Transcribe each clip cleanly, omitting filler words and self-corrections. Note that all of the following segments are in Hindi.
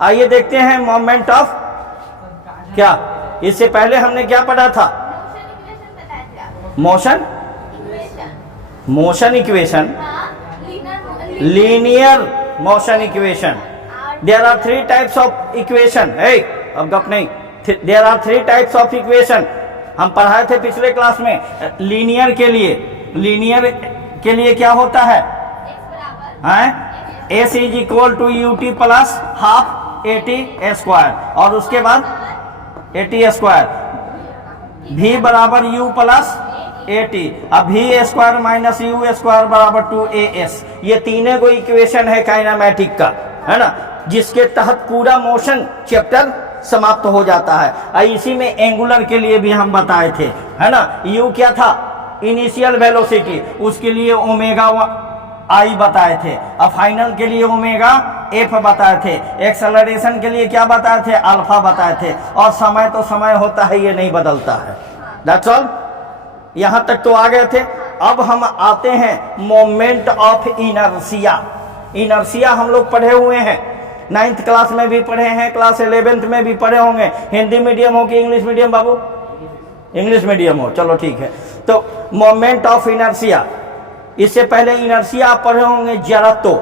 आइए देखते हैं मोमेंट ऑफ क्या, इससे पहले हमने क्या पढ़ा था? Motion motion equation, linear motion equation. There are three types of equation. अब गप नहीं, there are three types of equation हम पढ़ाए थे पिछले क्लास में। लीनियर के लिए क्या होता है? S is equal to U T plus half A T square, और उसके बाद ए टी स्क्वायर, भी बराबर यू प्लस ए टी। अब भी स्क्वायर माइनस यू स्क्वायर बराबर 2as। ये तीनों को इक्वेशन है काइनेमेटिक का, है ना, जिसके तहत पूरा मोशन चैप्टर समाप्त हो जाता है। इसी में एंगुलर के लिए भी हम बताए थे, है ना। यू क्या था? इनिशियल वेलोसिटी, उसके लिए ओमेगा आई बताए थे। अब फाइनल के लिए ओमेगा एफ बताए थे। एक्सेलरेशन के लिए क्या बताए थे? अल्फा बताए थे। और समय तो समय होता है, ये नहीं बदलता है। That's all. यहां तक तो आ गए थे। अब हम आते हैं मोमेंट ऑफ इनर्शिया। इनर्शिया हम लोग पढ़े हुए हैं, 9th क्लास में भी पढ़े हैं, क्लास 11th में भी पढ़े होंगे। हिंदी मीडियम हो कि इंग्लिश मीडियम बाबू? इंग्लिश मीडियम हो, चलो ठीक है। तो मोमेंट ऑफ इनर्शिया, इससे पहले इनर्शिया आप पढ़े होंगे जड़त्व।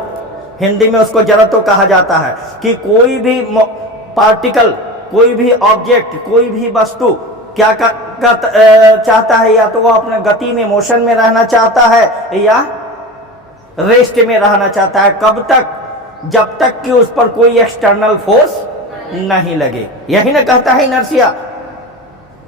हिंदी में उसको जड़त्व कहा जाता है कि कोई भी पार्टिकल, कोई भी ऑब्जेक्ट, कोई भी वस्तु क्या चाहता है, या तो वो अपने गति में, मोशन में रहना चाहता है, या रेस्ट में रहना चाहता है। कब तक? जब तक कि उस पर कोई एक्सटर्नल फोर्स नहीं लगे। यही ना कहता है इनर्शिया,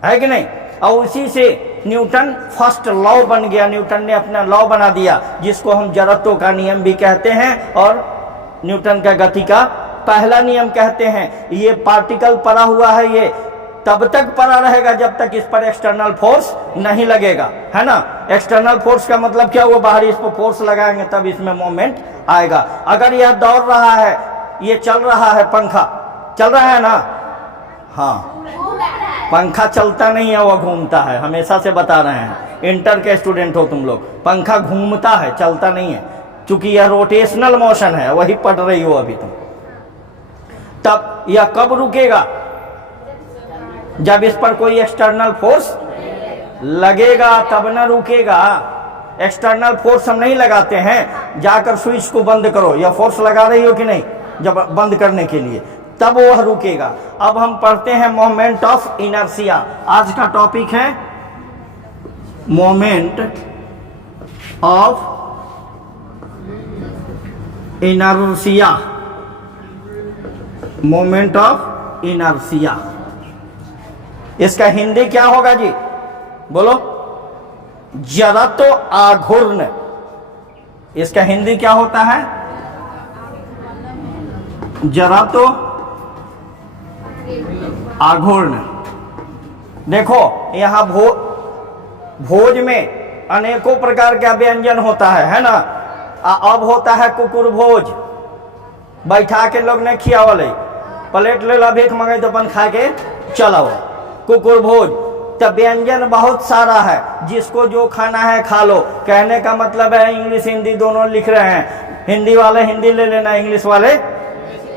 है कि नहीं? और उसी से न्यूटन फर्स्ट लॉ बन गया। न्यूटन ने अपना लॉ बना दिया, जिसको हम जड़त्व का नियम भी कहते हैं और न्यूटन का गति का पहला नियम कहते हैं। ये पार्टिकल पड़ा हुआ है, ये तब तक पड़ा रहेगा जब तक इस पर एक्सटर्नल फोर्स नहीं लगेगा, है ना। एक्सटर्नल फोर्स का मतलब क्या? वो बाहरी इस पर फोर्स लगाएंगे तब इसमें मोमेंट आएगा। अगर यह दौड़ रहा है, ये चल रहा है, पंखा चल रहा है ना, हाँ, पंखा चलता नहीं है, वो घूमता है। हमेशा से बता रहे हैं, इंटर के स्टूडेंट हो तुम लोग। पंखा घूमता है, चलता नहीं है, क्योंकि यह रोटेशनल मोशन है। वही पढ़ रही हो अभी तुम। तब यह कब रुकेगा? जब इस पर कोई एक्सटर्नल फोर्स लगेगा, तब न रुकेगा। एक्सटर्नल फोर्स हम नहीं लगाते हैं, जाकर स्विच को बंद करो, या फोर्स लगा रही हो कि नहीं जब बंद करने के लिए, तब वह रुकेगा। अब हम पढ़ते हैं मोमेंट ऑफ इनर्शिया। आज का टॉपिक है moment of inertia. Moment of inertia, इसका हिंदी क्या होगा जी? बोलो। जड़त्व आघूर्ण। इसका हिंदी क्या होता है? जड़त्व आघूर्ण। देखो यहां भोज में अनेकों प्रकार का व्यंजन होता है ना। अब होता है कुकुर भोज, बैठा के लोग ने खियावल, प्लेट ले ला, भीख मंगे तो अपन खा के चलाओ। कुकुर भोज। तब व्यंजन बहुत सारा है, जिसको जो खाना है खा लो। कहने का मतलब है इंग्लिश हिंदी दोनों लिख रहे हैं, हिंदी वाले हिंदी ले लेना, इंग्लिश वाले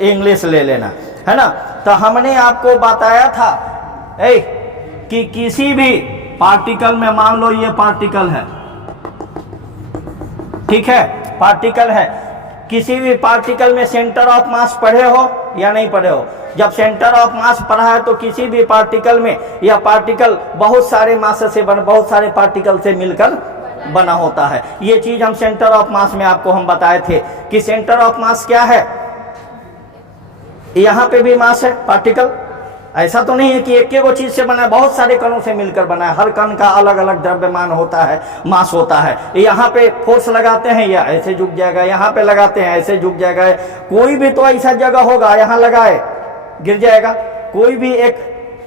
इंग्लिश ले लेना, है ना। तो हमने आपको बताया था कि किसी भी पार्टिकल में, मान लो ये पार्टिकल है, ठीक है, पार्टिकल है, किसी भी पार्टिकल में सेंटर ऑफ मास पढ़े हो या नहीं पढ़े हो? जब सेंटर ऑफ मास पढ़ा है तो किसी भी पार्टिकल में, यह पार्टिकल बहुत सारे मास से बहुत सारे पार्टिकल से मिलकर बना होता है। ये चीज हम सेंटर ऑफ मास में आपको हम बताए थे कि सेंटर ऑफ मास क्या है। यहां पे भी मास है, पार्टिकल। ऐसा तो नहीं है कि एक एक चीज से बना है, बहुत सारे कणों से मिलकर बना है। हर कण का अलग अलग द्रव्यमान होता है, मास होता है। यहाँ पे फोर्स लगाते हैं, या ऐसे झुक जाएगा, यहाँ पे लगाते हैं ऐसे झुक जाएगा। कोई भी तो ऐसा जगह होगा, यहाँ लगाए गिर जाएगा। कोई भी एक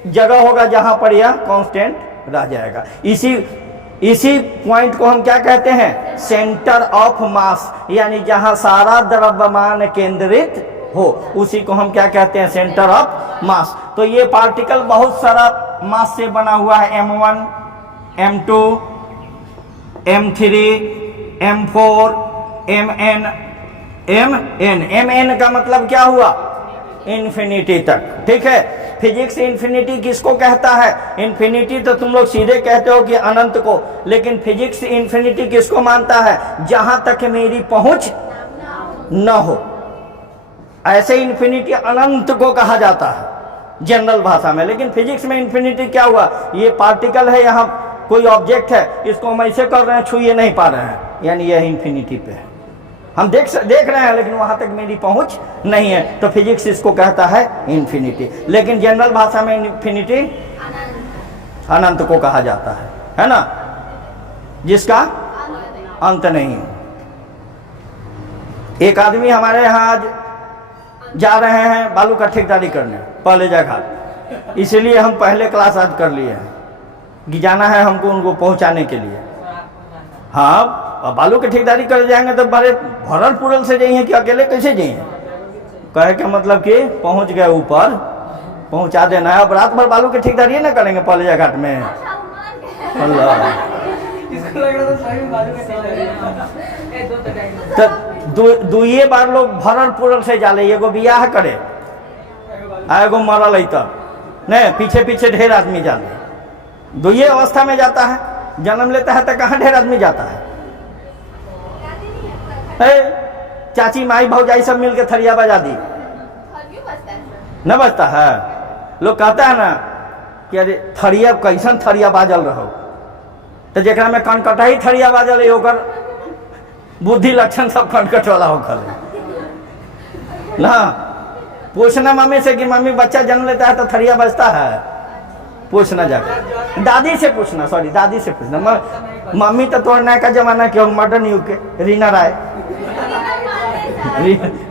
जगह होगा जहां पर यह कांस्टेंट रह जाएगा। इसी पॉइंट को हम क्या कहते हैं? सेंटर ऑफ मास, यानी जहां सारा द्रव्यमान केंद्रित हो, उसी को हम क्या कहते हैं? Centre of mass. तो ये पार्टिकल बहुत सारा मास से बना हुआ है। M1, M2, M3, M4, Mn, Mn का मतलब क्या हुआ? इन्फिनिटी तक। ठीक है, फिजिक्स इन्फिनिटी किसको कहता है? इन्फिनिटी तो तुम लोग सीधे कहते हो कि अनंत को, लेकिन फिजिक्स इन्फिनिटी किसको मानता है? जहां तक मेरी पहुंच न हो, ऐसे इन्फिनिटी अनंत को कहा जाता है जनरल भाषा में। लेकिन फिजिक्स में इन्फिनिटी क्या हुआ? ये पार्टिकल है, यहाँ कोई ऑब्जेक्ट है, इसको हम ऐसे कर रहे हैं, छुए नहीं पा रहे हैं, यानी यह इन्फिनिटी पे है। हम देख रहे हैं लेकिन वहां तक मेरी पहुंच नहीं है, तो फिजिक्स इसको कहता है इन्फिनिटी। लेकिन जनरल भाषा में इन्फिनिटी अनंत को कहा जाता है ना, जिसका अंत नहीं है। एक आदमी हमारे यहाँ आज जा रहे हैं बालू का ठेकेदारी करने पहले जगह, इसलिए हम पहले क्लास आज कर लिए हैं कि जाना है हमको उनको पहुंचाने के लिए। हाँ, बालू की ठेकेदारी कर जाएंगे तो बड़े भरल पुरल से जाइए कि अकेले कैसे जाइए? कहे के मतलब कि पहुंच गए ऊपर, पहुंचा देना है। अब रात भर बालू की ठेकेदारी ना करेंगे पहले घाट में। अल्लाह, तो दुए बार लोग भरल पुरल से जाले, एगो बियाह करे एगो मरल है, तब नहीं पीछे पीछे ढेर आदमी जाले। दुए अवस्था में जाता है, जन्म लेता है तो कहाँ ढेर आदमी जाता है? चाची माई भौजाई सब मिलके थरिया बजा दी, न बजता है। लोग कहता है ना कि अरे थरिया कैसन थरिया बाजल रहो, तो जेकरा में कनकटा ही थरिया बाजल है, ओकर बुद्धि लक्षण सब कनकट वाला होकर ना। पूछना मम्मी से कि मम्मी बच्चा जन्म लेता है तो थरिया बजता है? पूछना जाकर दादी से पूछना, सॉरी दादी से पूछना। मम्मी तो तोड़ना का जमाना के मॉडर्न युग के रीना राय,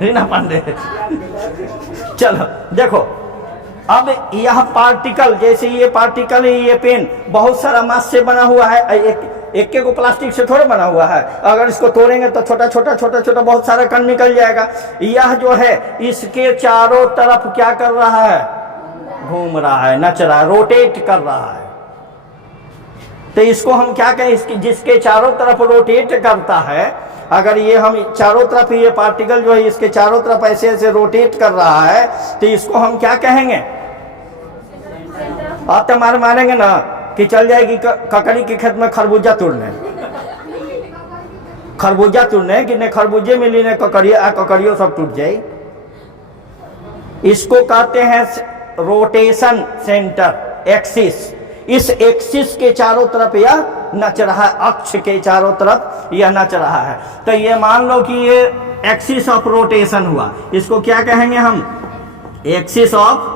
रीना पांडे। चलो देखो, अब यह पार्टिकल, जैसे ये पार्टिकल है, ये पेन बहुत सारा मास से बना हुआ है, एक को प्लास्टिक से थोड़ा बना हुआ है। अगर इसको तोड़ेंगे तो छोटा छोटा बहुत सारा कण निकल जाएगा। यह जो है इसके चारों तरफ क्या कर रहा है? घूम रहा है, नच रहा है, रोटेट कर रहा है। तो इसको हम क्या कहें? इसकी जिसके चारों तरफ रोटेट करता है, अगर ये हम चारों तरफ, ये पार्टिकल जो है इसके चारों तरफ ऐसे ऐसे रोटेट कर रहा है, तो इसको हम क्या कहेंगे? आप तो मारेंगे ना कि चल जाएगी ककड़ी के खेत में खरबूजा तोड़ने, कि न खरबूजे मिली न ककड़ियों सब टूट जाए। इसको कहते हैं रोटेशन सेंटर, एक्सिस। इस एक्सिस के चारों तरफ यह नच रहा है, अक्ष के चारों तरफ यह नच रहा है। तो ये मान लो कि ये एक्सिस ऑफ रोटेशन हुआ, इसको क्या कहेंगे हम? Axis of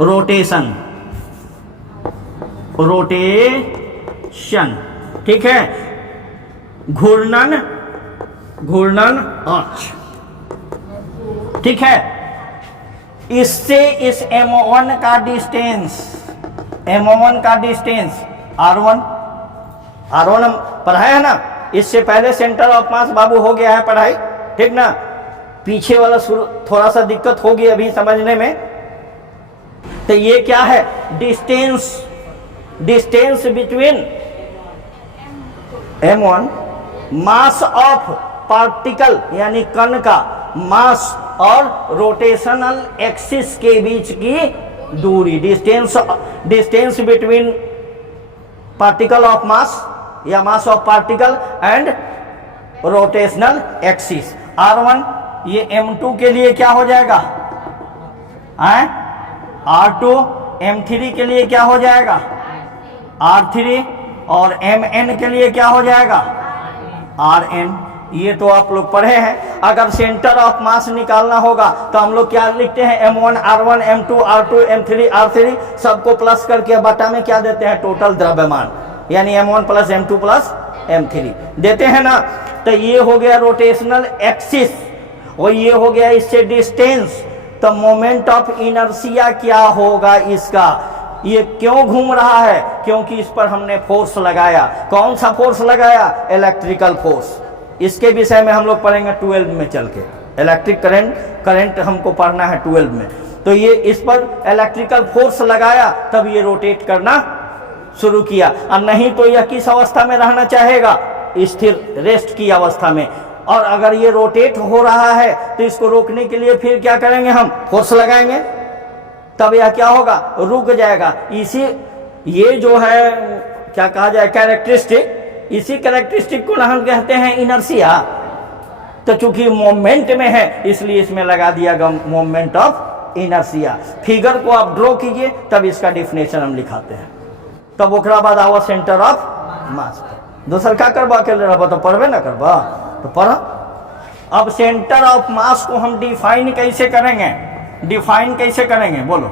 rotation, rotation. ठीक है, घूर्णन अक्ष। ठीक है, इससे इस M1 का डिस्टेंस, M1 का डिस्टेंस R1 हम पढ़ाए है ना। इससे पहले सेंटर ऑफ मास बाबू हो गया है पढ़ाई, ठीक ना। पीछे वाला थोड़ा सा दिक्कत होगी अभी समझने में। तो ये क्या है? Distance between M1, mass of particle यानी कण का मास और रोटेशनल एक्सिस के बीच की दूरी, distance between particle of mass या mass of particle and rotational axis. R1 ये M2 के लिए क्या हो जाएगा? R2 M3 के लिए क्या हो जाएगा? R3 और Mn के लिए क्या हो जाएगा? Rn। ये तो आप लोग पढ़े हैं। अगर सेंटर ऑफ मास निकालना होगा तो हम लोग क्या लिखते हैं? M1 R1 M2 R2 M3 R3 सबको प्लस करके बटा में क्या देते हैं? टोटल द्रव्यमान, यानी M1 plus M2 plus M3 देते हैं ना। तो ये हो गया रोटेशनल एक्सिस और ये हो गया इससे डिस्टेंस। तो मोमेंट ऑफ इनर्शिया क्या होगा इसका? ये क्यों घूम रहा है? क्योंकि इस पर हमने फोर्स लगाया। कौन सा फोर्स लगाया? Electrical force. इसके विषय में हम लोग पढ़ेंगे 12 में चल के। इलेक्ट्रिक करंट हमको पढ़ना है 12 में। तो ये इस पर इलेक्ट्रिकल फोर्स लगाया, तब ये रोटेट करना शुरू किया। और नहीं तो यह किस अवस्था में रहना चाहेगा? स्थिर, रेस्ट की अवस्था में। और अगर ये रोटेट हो रहा है तो इसको रोकने के लिए फिर क्या करेंगे, हम फोर्स लगाएंगे, तब यह क्या होगा, रुक जाएगा। इसी ये जो है क्या कहा जाए कैरेक्टरिस्टिक, इसी कैरेक्टरिस्टिक को हम कहते हैं इनर्शिया। तो चूंकि मोमेंट में है इसलिए इसमें लगा दिया गया मोमेंट ऑफ इनर्शिया। फिगर को आप ड्रॉ कीजिए तब इसका डिफिनेशन हम लिखाते हैं। तब ओकरा बाद आवा सेंटर ऑफ मास। दोसर क्या करबा, अकेले रहबा तो पढ़बे ना करबा, तो पढ़ा। अब सेंटर ऑफ मास को हम डिफाइन कैसे करेंगे, डिफाइन कैसे करेंगे बोलो।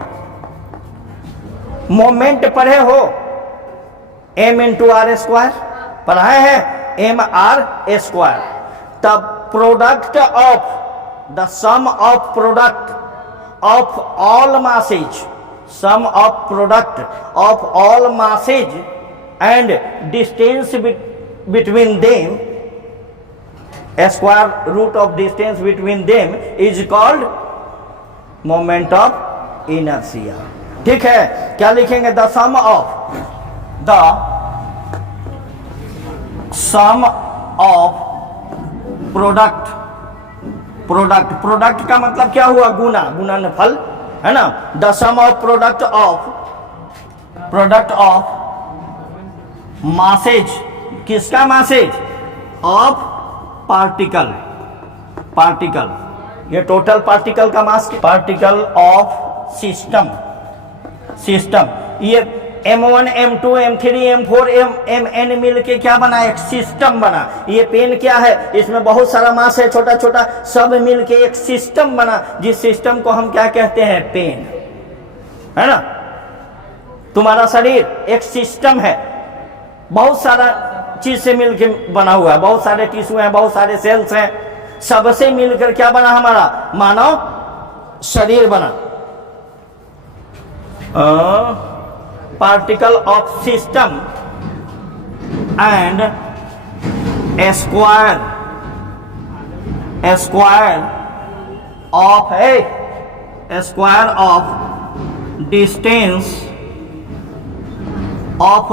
मोमेंट पढ़े हो m इंटू आर स्क्वायर, पढ़ाए हैं एम आर स्क्वायर। तब product of the sum of product of all masses, sum of product of all masses and distance between them, square root of distance between them is called moment of inertia. ठीक है, क्या लिखेंगे, the sum of product, product का मतलब क्या हुआ, गुना, गुणनफल है ना। The sum of product of masses, किसका मासेज, ऑफ पार्टिकल, ये टोटल पार्टिकल का मास, पार्टिकल ऑफ सिस्टम, ये M1 M2 M3 M4 MN मिल के क्या बना, एक सिस्टम बना। ये पेन क्या है, इसमें बहुत सारा मास है, छोटा छोटा, सब मिल के एक सिस्टम बना, जिस सिस्टम को हम क्या कहते हैं, पेन, है ना। तुम्हारा शरीर एक सिस्टम है, बहुत सारा चीज से मिलके बना हुआ है, बहुत सारे टिश्यू हैं, बहुत सारे सेल्स हैं, सबसे मिलकर क्या बना, हमारा मानव शरीर बना। Particle of system and square of distance of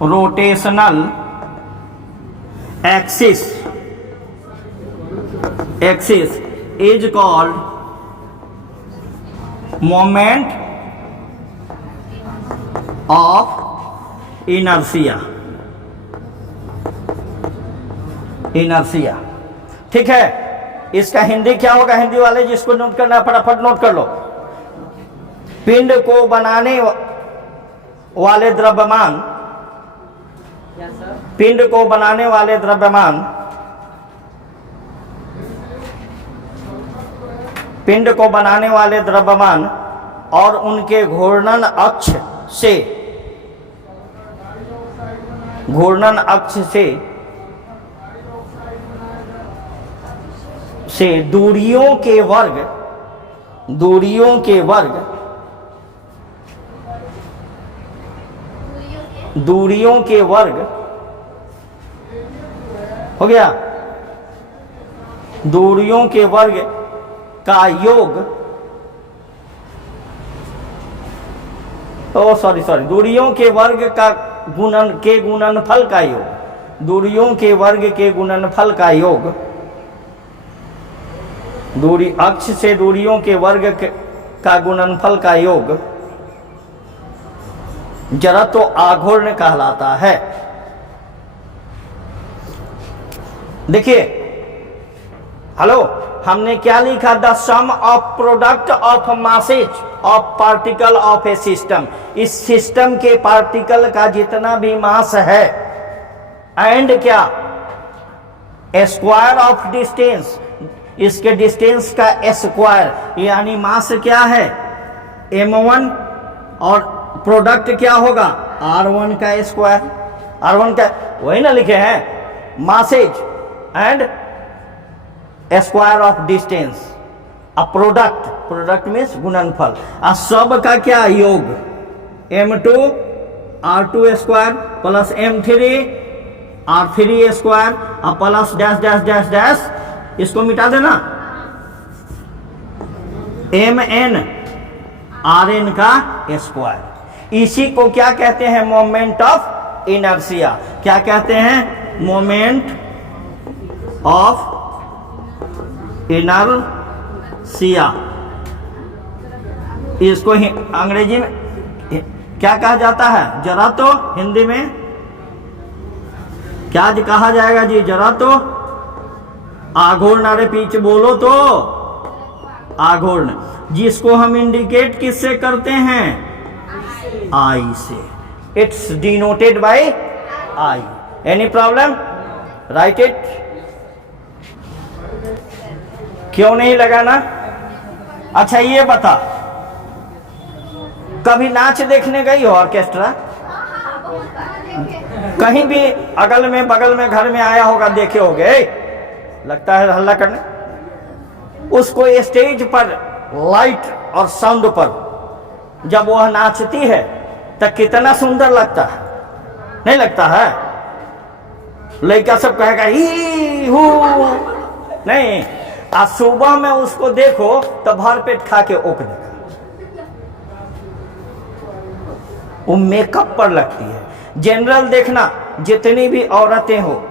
rotational axis is called moment of inertia. ठीक है, इसका हिंदी क्या होगा, हिंदी वाले जिसको नोट करना फटाफट नोट कर लो। पिंड को बनाने वाले द्रव्यमान, पिंड को बनाने वाले द्रव्यमान, पिंड को बनाने वाले द्रव्यमान और उनके घूर्णन अक्ष से दूरियों के वर्ग हो गया, दूरियों के वर्ग का योग, दूरियों के वर्ग का गुणनफल का योग, दूरियों के वर्ग के गुणनफल का योग, दूरी अक्ष से दूरियों के वर्ग का गुणनफल का योग जड़त्व आघूर्ण कहलाता है। देखिए, हेलो, हमने क्या लिखा, the sum of product of masses of particle of a system. इस सिस्टम के पार्टिकल का जितना भी मास है, एंड क्या, स्क्वायर ऑफ डिस्टेंस, इसके डिस्टेंस का स्क्वायर, यानी मास क्या है, m1, और प्रोडक्ट क्या होगा, r1 का स्क्वायर, r1 का, वही ना लिखे हैं, masses and square of distance. अब प्रोडक्ट मीन्स गुणनफल, और सब का क्या योग, m2 r2 square plus m3 r3 square और plus dash dash dash dash, इसको मिटा देना, mn rn का स्क्वायर। इसी को क्या कहते हैं, मोमेंट ऑफ इनर्शिया। क्या कहते हैं, मोमेंट ऑफ इनर्शिया। इसको अंग्रेजी में क्या कहा जाता है जरा तो? हिंदी में क्या कहा जाएगा जी? जरा तो आघूर्ण। अरे पीछे बोलो तो। आघूर्ण, जिसको हम इंडिकेट किससे करते हैं? आई से। It's denoted by I. Any problem? Right it. क्यों नहीं लगाना? अच्छा ये बता, कभी नाच देखने गई हो ऑर्केस्ट्रा? कहीं भी अगल में बगल में घर में आया होगा, देखे होगे, लगता है हल्ला करने। उसको स्टेज पर लाइट और साउंड पर जब वह नाचती है तो कितना सुंदर लगता है, नहीं लगता है? लड़का सब कहेगा ही हू, नहीं। आज सुबह में उसको देखो तो भर पेट खा के ओक देगा। वो मेकअप पर लगती है। जनरल देखना, जितनी भी औरतें हो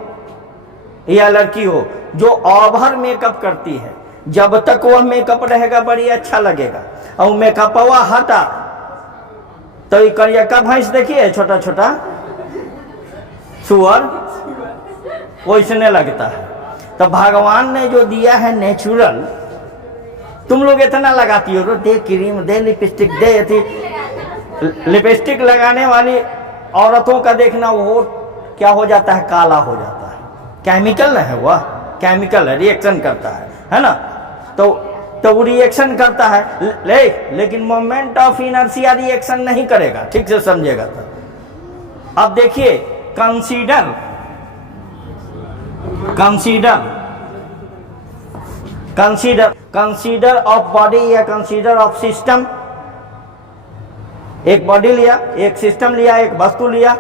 या लड़की हो जो ओवर मेकअप करती है, जब तक वह मेकअप रहेगा बड़ी अच्छा लगेगा। और मेकअप वह हटा तो ये करियका भैंस देखिए, छोटा छोटा सुअर, वैसने लगता है। तो भगवान ने जो दिया है नेचुरल, तुम लोग इतना लगाती हो, दे क्रीम, दे लिपस्टिक, दे थी। लिपस्टिक लगाने वाली औरतों का देखना, वो क्या हो जाता है? काला हो जाता है। केमिकल है, वह केमिकल है, रिएक्शन करता है ना? तो वो रिएक्शन करता है, लेकिन मोमेंट ऑफ इनर्शिया रिएक्शन नहीं करेगा। ठीक से समझेगा तो। अब देखिए, कंसीडर ऑफ बॉडी या कंसीडर ऑफ सिस्टम। एक बॉडी लिया, एक सिस्टम लिया, एक वस्तु लिया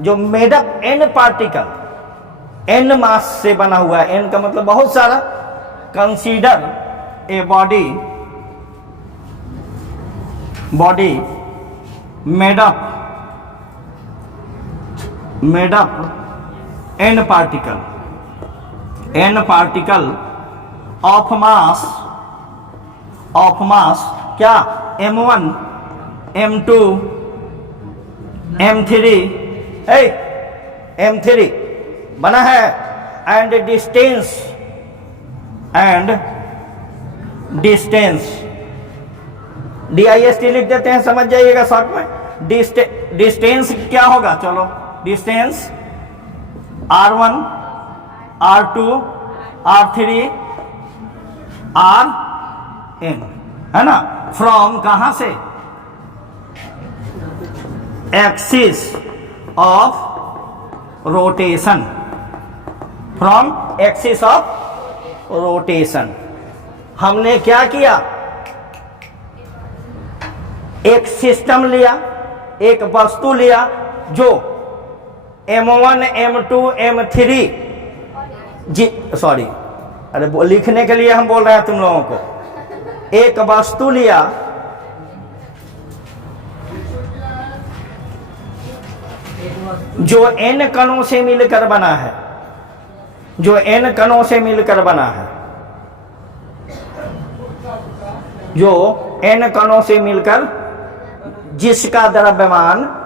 जो made up N particle, N mass से बना हुआ है। एन का मतलब बहुत सारा। Consider a body made up N particle of mass क्या? m1 m2 m3 m3 बना है। एंड डिस्टेंस DIST लिख देते हैं, समझ जाइएगा शॉर्ट में। डिस्टेंस क्या होगा? चलो, distance R1 R2 R3 Rn है ना? फ्रॉम कहां से? Axis of rotation. From axis of rotation. हमने क्या किया? एक सिस्टम लिया, एक वस्तु लिया जो m1 m2 m3 सॉरी, अरे लिखने के लिए हम बोल रहे हैं तुम लोगों को। एक वस्तु लिया जो n कणों से मिलकर बना है, जो n कणों से मिलकर जिसका द्रव्यमान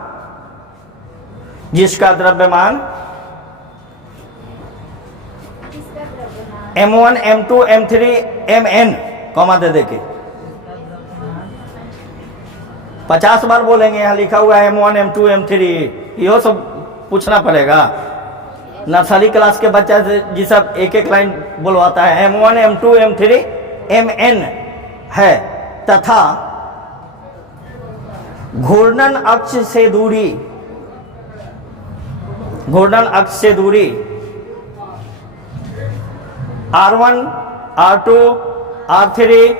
m1 m2 m3 mn comma दे देके 50 बार बोलेंगे। यहाँ लिखा हुआ है m1 m2 m3, यो सब पूछना पड़ेगा। नर्सरी क्लास के बच्चा जी सब एक एक लाइन बोलवाता है। m1 m2 m3 mn है तथा घूर्णन अक्ष से दूरी R1 R2 R3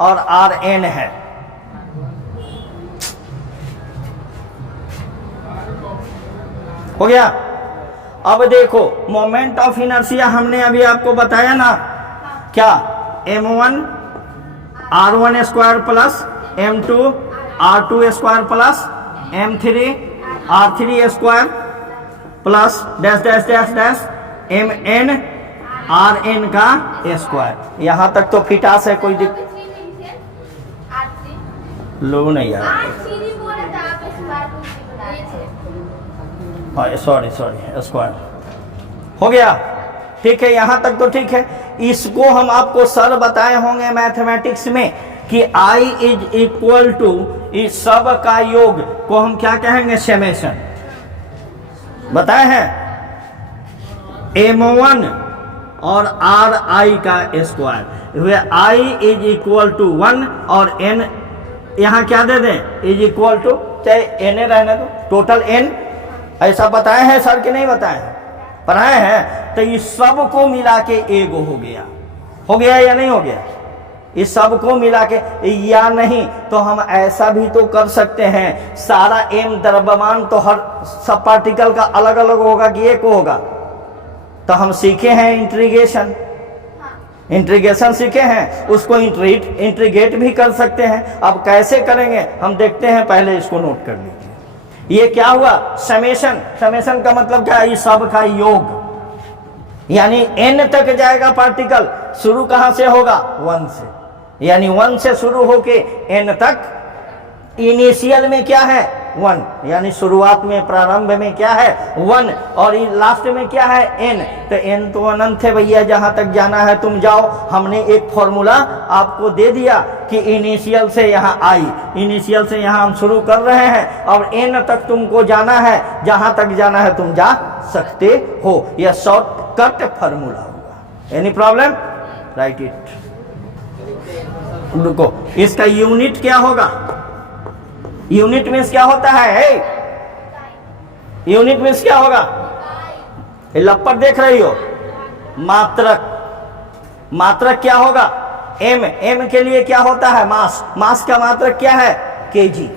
और Rn है। हो गया? अब देखो, मोमेंट ऑफ इनर्शिया हमने अभी आपको बताया ना, क्या? m1 R1 square plus m2 R2 square plus m3 R3 square plus dash dash dash dash mn R N का स्क्वायर। यहाँ तक तो फिटास है, कोई लो नहीं यार, सॉरी स्क्वायर हो गया। ठीक है, यहाँ तक तो ठीक है। इसको हम आपको सर बताए होंगे मैथमेटिक्स में कि I इज इक्वल टू इस सब का योग को हम क्या कहेंगे, समेशन। बताए हैं M1 और RI का स्क्वायर हुए I इज इक्वल टू 1 और N यहाँ क्या दे दें, इज इक्वल टू, चाहे N रहने दो, टोटल N। ऐसा बताए हैं सर कि नहीं बताए हैं, पढ़ाए हैं। तो इस सब को मिला के एगो हो गया या नहीं हो गया, इस सब को मिला के। या नहीं तो हम ऐसा भी तो कर सकते हैं, सारा एम द्रव्यमान तो हर सब पार्टिकल का अलग अलग होगा कि एक होगा। तो हम सीखे हैं इंटीग्रेशन सीखे हैं, उसको इंटीग्रेट भी कर सकते हैं। अब कैसे करेंगे हम देखते हैं, पहले इसको नोट कर लीजिए। ये क्या हुआ, समेशन का मतलब क्या है, इस सब का योग। यानी n तक जाएगा पार्टिकल, शुरू कहां से होगा, 1 से, यानी 1 से शुरू होके n तक। इनिशियल में क्या है, 1, यानी शुरुआत में, प्रारंभ में क्या है, 1, और लास्ट में क्या है, n। तो n तो अनंत है भैया, जहां तक जाना है तुम जाओ। हमने एक फॉर्मूला आपको दे दिया कि इनिशियल से यहाँ इनिशियल से यहाँ हम शुरू कर रहे हैं, और n तक तुमको जाना है, जहां तक जाना है तुम जा सकते हो। यह शॉर्टकट फॉर्मूला होगा। Any problem, right it. रुको, इसका यूनिट क्या होगा, यूनिट मीन्स क्या होता है, यूनिट मीन्स क्या होगा, लपट देख रही हो, मात्रक क्या होगा, एम के लिए क्या होता है, मास का मात्रक क्या है, केजी,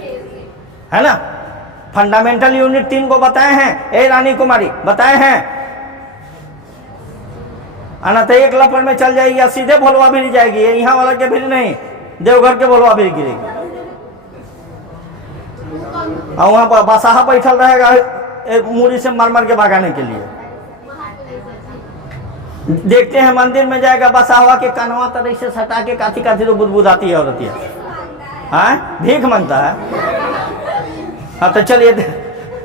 है ना। फंडामेंटल यूनिट 3 को बताए हैं, ए रानी कुमारी बताए हैं। अनंत एक लपट में चल जाएगी, या सीधे भोलवा भी जाएगी, यहाँ वाला के भी नहीं, देवघर के भोलवा भी गिरेगी, और वहां पर बासाहा बैठल रहेगा मूरी से मार के भगाने के लिए। देखते हैं मंदिर में जाएगा, बसाहवा के कनवा तरह से सटा के काथी तो बुदबुदाती है औरतिया, हाँ भीख मांगता है। हाँ तो चलिए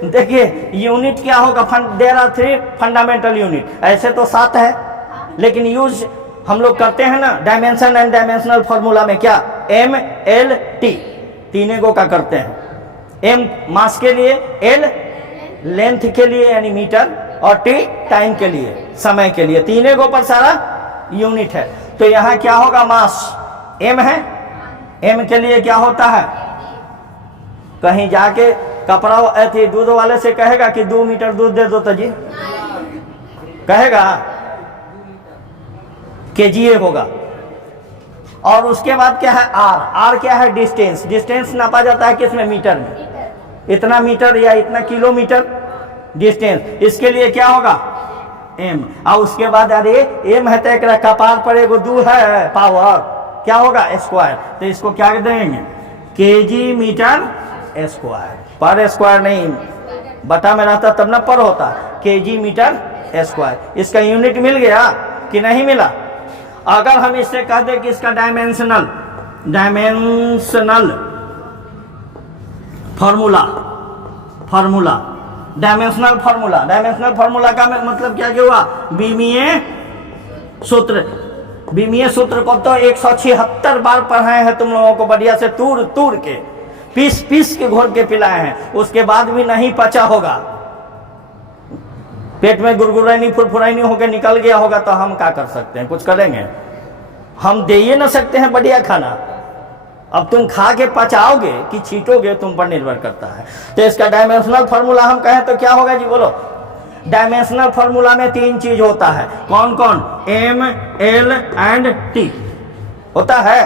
देखिए यूनिट क्या होगा, देयर आर 3 फंडामेंटल यूनिट। ऐसे तो 7 है, लेकिन यूज हम लोग करते हैं ना डायमेंशन एंड डायमेंशनल फॉर्मूला में, क्या MLT, तीनों का करते हैं। M मास के लिए, L लेंथ के लिए यानी मीटर, और T टाइम के लिए, समय के लिए, तीनों पर सारा यूनिट है। तो यहाँ क्या होगा, मास M है, M के लिए क्या होता है, कहीं जाके कपड़ा दूध वाले से कहेगा कि 2 मीटर दूध दे दो तो जी कहेगा, केजीए होगा। और उसके बाद क्या है, R क्या है, डिस्टेंस नापा जाता है किसमें, मीटर में, इतना मीटर या इतना किलोमीटर डिस्टेंस। इसके लिए क्या होगा, M। और उसके बाद अरे M है तो एक कपार पर एगो 2 है पावर, क्या होगा, स्क्वायर। तो इसको क्या देंगे, केजी मीटर स्क्वायर, पर स्क्वायर नहीं, बटा में रहता तब ना पर होता, केजी मीटर स्क्वायर। इसका यूनिट मिल गया कि नहीं मिला। अगर हम इससे कह दें कि इसका डायमेंशनल डायमेंशनल फार्मूला का मतलब क्या हुआ, बीमीय सूत्र को तो 176 बार पढ़ाए हैं तुम लोगों को, बढ़िया से तूर के पीस के घोल के पिलाए हैं, उसके बाद भी नहीं पचा होगा, पेट में गुरगुरानी फुरफुरानी होकर निकल गया होगा, तो हम क्या कर सकते हैं, कुछ करेंगे, हम दे ही ना सकते हैं बढ़िया खाना। अब तुम खा के पचाओगे कि छीटोगे, तुम पर निर्भर करता है। तो इसका डायमेंशनल फार्मूला हम कहें तो क्या होगा जी, बोलो। डायमेंशनल फार्मूला में 3 चीज होता है, कौन कौन, M, L एंड T होता है।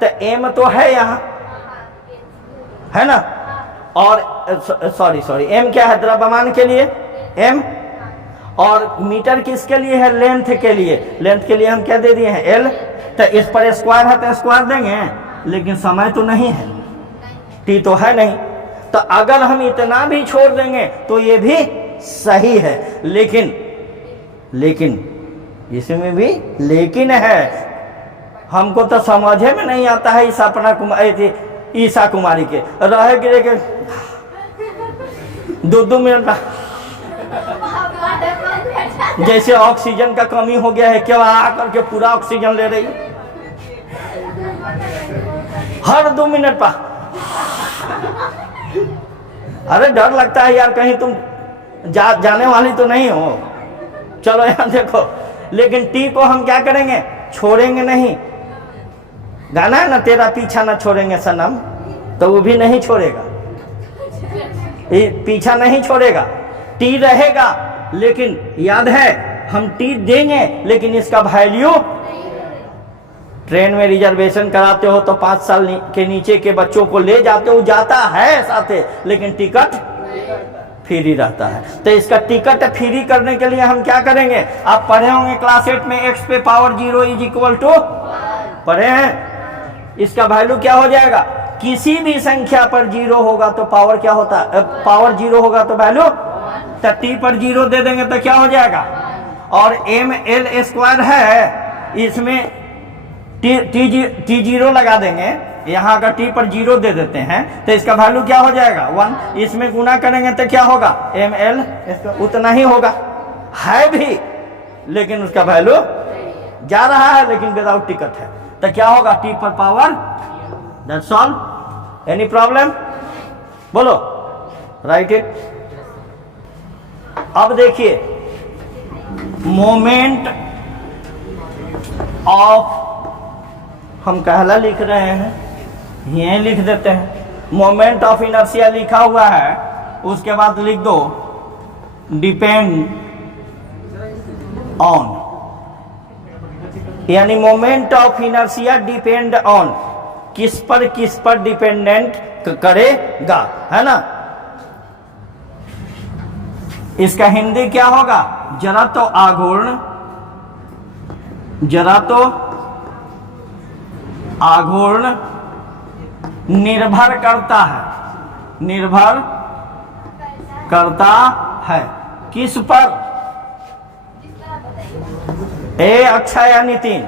तो M तो है यहाँ, है ना, और सॉरी M क्या है, द्रव्यमान के लिए M, और मीटर किसके लिए है, लेंथ के लिए हम क्या दे दिए हैं, L। तो इस पर स्क्वायर है तो स्क्वायर देंगे, लेकिन समय तो नहीं है, T तो है नहीं। तो अगर हम इतना भी छोड़ देंगे तो ये भी सही है, लेकिन इसमें भी लेकिन है। हमको तो समझे में नहीं आता है ईसा कुमारी के रहे गिरे के 2-2 मिनट जैसे ऑक्सीजन का कमी हो गया है, क्या आकर के पूरा ऑक्सीजन ले रही हर 2 मिनट पर। अरे डर लगता है यार, कहीं तुम जाने वाली तो नहीं हो। चलो यहाँ देखो, लेकिन टी को हम क्या करेंगे, छोड़ेंगे नहीं। गाना है ना, तेरा पीछा ना छोड़ेंगे सनम, तो वो भी नहीं छोड़ेगा, पीछा नहीं छोड़ेगा, टी रहेगा। लेकिन याद है, हम टी देंगे लेकिन इसका वैल्यू, ट्रेन में रिजर्वेशन कराते हो तो 5 साल के नीचे के बच्चों को ले जाते हो, जाता है साथे, लेकिन टिकट फ्री रहता है। तो इसका टिकट फ्री करने के लिए हम क्या करेंगे, आप पढ़े होंगे क्लास 8 में x पे पावर 0 इज इक्वल टू, पढ़े हैं। इसका वैल्यू क्या हो जाएगा, किसी भी संख्या पर 0 होगा तो पावर क्या होता है, पावर 0 होगा तो वैल्यू, तो टी पर 0 दे देंगे तो क्या हो जाएगा। और ml² है, इसमें टी 0 लगा देंगे, यहाँ अगर टी पर 0 दे देते हैं तो इसका वैल्यू क्या हो जाएगा 1। इसमें गुना करेंगे तो क्या होगा, ml उतना ही होगा, है भी लेकिन उसका वैल्यू जा रहा है, लेकिन विदाउट टिकट है, तो क्या होगा, टी पर power. That's all. Any problem, बोलो, राइट इट। अब देखिए, मोमेंट ऑफ, हम कहला लिख रहे हैं, यहीं लिख देते हैं। मोमेंट ऑफ इनर्शिया लिखा हुआ है, उसके बाद लिख दो डिपेंड ऑन, यानी moment of inertia depend on, किस पर डिपेंडेंट करेगा, है ना। इसका हिंदी क्या होगा, जरा तो आघूर्ण, जरा तो आघूर्ण निर्भर करता है, निर्भर करता है किस पर, ए अच्छा या नितिन,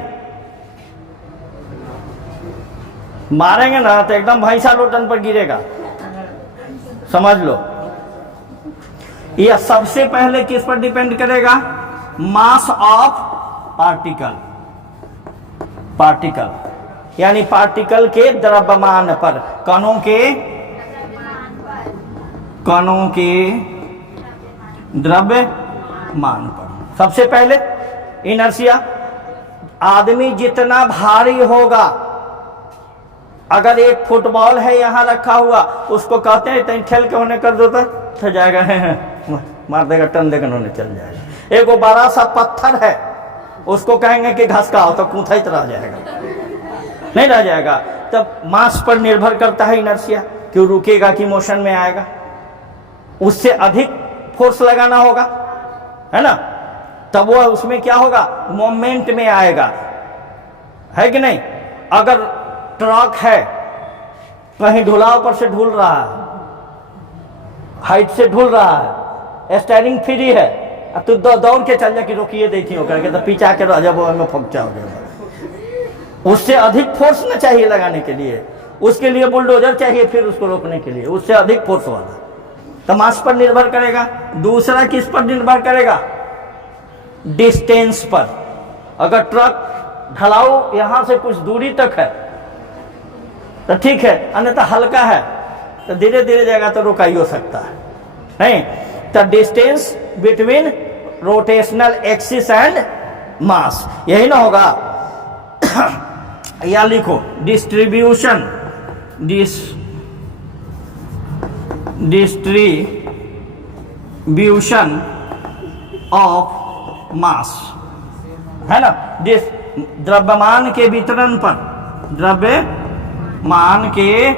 मारेंगे ना तो एकदम भैंसा लोटन पर गिरेगा, समझ लो। यह सबसे पहले किस पर डिपेंड करेगा, मास ऑफ पार्टिकल, पार्टिकल यानी पार्टिकल के द्रव्यमान पर, कणों के द्रव्यमान पर। सबसे पहले इनर्शिया, आदमी जितना भारी होगा, अगर एक फुटबॉल है यहाँ रखा हुआ, उसको कहते हैं तो ठेल के होने कर दो तो जाएगा, मार देगा, टन देगा, होने चल जाएगा। एक वो बड़ा सा पत्थर है, उसको कहेंगे कि घसकाओ तो कूथा ही रह जाएगा, नहीं रह जाएगा। तब मास पर निर्भर करता है इनर्शिया, क्यों रुकेगा कि मोशन में आएगा, उससे अधिक फोर्स लगाना होगा, है ना, तब वो उसमें क्या होगा, मोमेंट में आएगा, है कि नहीं। अगर ट्रक है, कहीं ढुलाव पर से ढुल रहा है, हाइट से ढुल रहा है, स्टीयरिंग फ्री है, तो दौड़ के चल जा कि रोकिए देखिए होकर के, तो पीछा के जब में फंक्चा हो गया, उससे अधिक फोर्स न चाहिए लगाने के लिए, उसके लिए बुलडोजर चाहिए फिर उसको रोकने के लिए, उससे अधिक फोर्स वाला। तो मास पर निर्भर करेगा। दूसरा किस पर निर्भर करेगा, डिस्टेंस पर। अगर ट्रक ढलाऊ यहां से कुछ दूरी तक है तो ठीक है, अन्यथा हल्का है तो धीरे धीरे जाएगा तो रोका ही हो सकता है, नहीं। तो distance between rotational axis and mass, यही ना होगा। या लिखो डिस्ट्रीब्यूशन, डिस्ट्रीब्यूशन ऑफ मास, है ना। द्रव्यमान के वितरण पर, द्रव्यमान के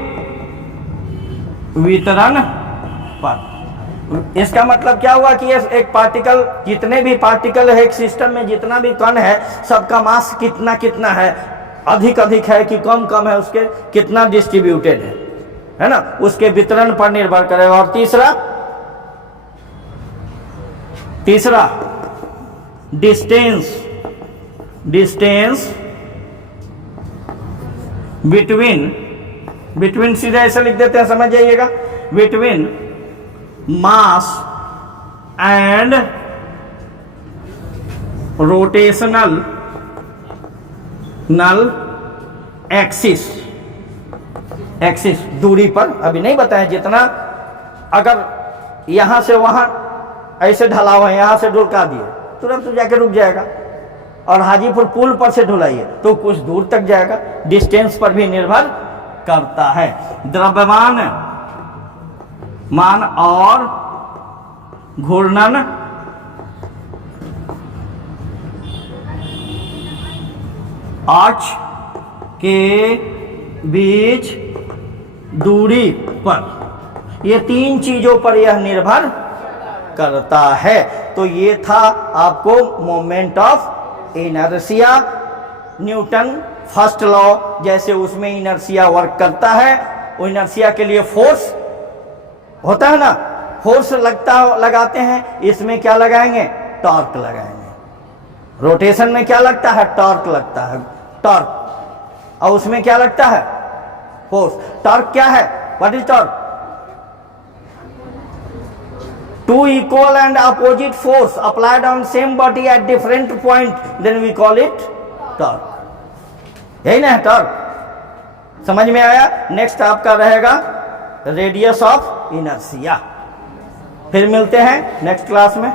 वितरण पर। इसका मतलब क्या हुआ कि एक पार्टिकल, जितने भी पार्टिकल है एक सिस्टम में, जितना भी कण है, सबका मास कितना कितना है, अधिक अधिक है कि कम कम है, उसके कितना डिस्ट्रीब्यूटेड है ना, उसके वितरण पर निर्भर करेगा। और तीसरा डिस्टेंस डिस्टेंस बिटवीन सीधा ऐसे लिख देते हैं, समझ जाइएगा, between mass and rotational axis दूरी पर, अभी नहीं बताया जितना, अगर यहां से वहां ऐसे ढला हुआ है, यहां से ढुलका दिए तुरंत तो जाके रुक जाएगा, और हाजीपुर पुल पर से ढुलाइए तो कुछ दूर तक जाएगा। डिस्टेंस पर भी निर्भर करता है। द्रव्यमान मान और घूर्णन अक्ष के बीच दूरी पर, ये तीन चीजों पर यह निर्भर करता है। तो ये था आपको moment of inertia, Newton first law जैसे उसमें इनर्शिया वर्क करता है, वो इनर्शिया के लिए फोर्स होता है ना, फोर्स लगाते हैं, इसमें क्या लगाएंगे, टॉर्क लगाएंगे। रोटेशन में क्या लगता है, टॉर्क लगता है, टॉर्क, और उसमें क्या लगता है, फोर्स। टॉर्क क्या है, what is torque? Two equal and opposite force applied on same body at different point, then we call it torque. यही ना है टॉर्क, समझ में आया। नेक्स्ट आपका रहेगा रेडियस ऑफ इनर्शिया। फिर मिलते हैं नेक्स्ट क्लास में।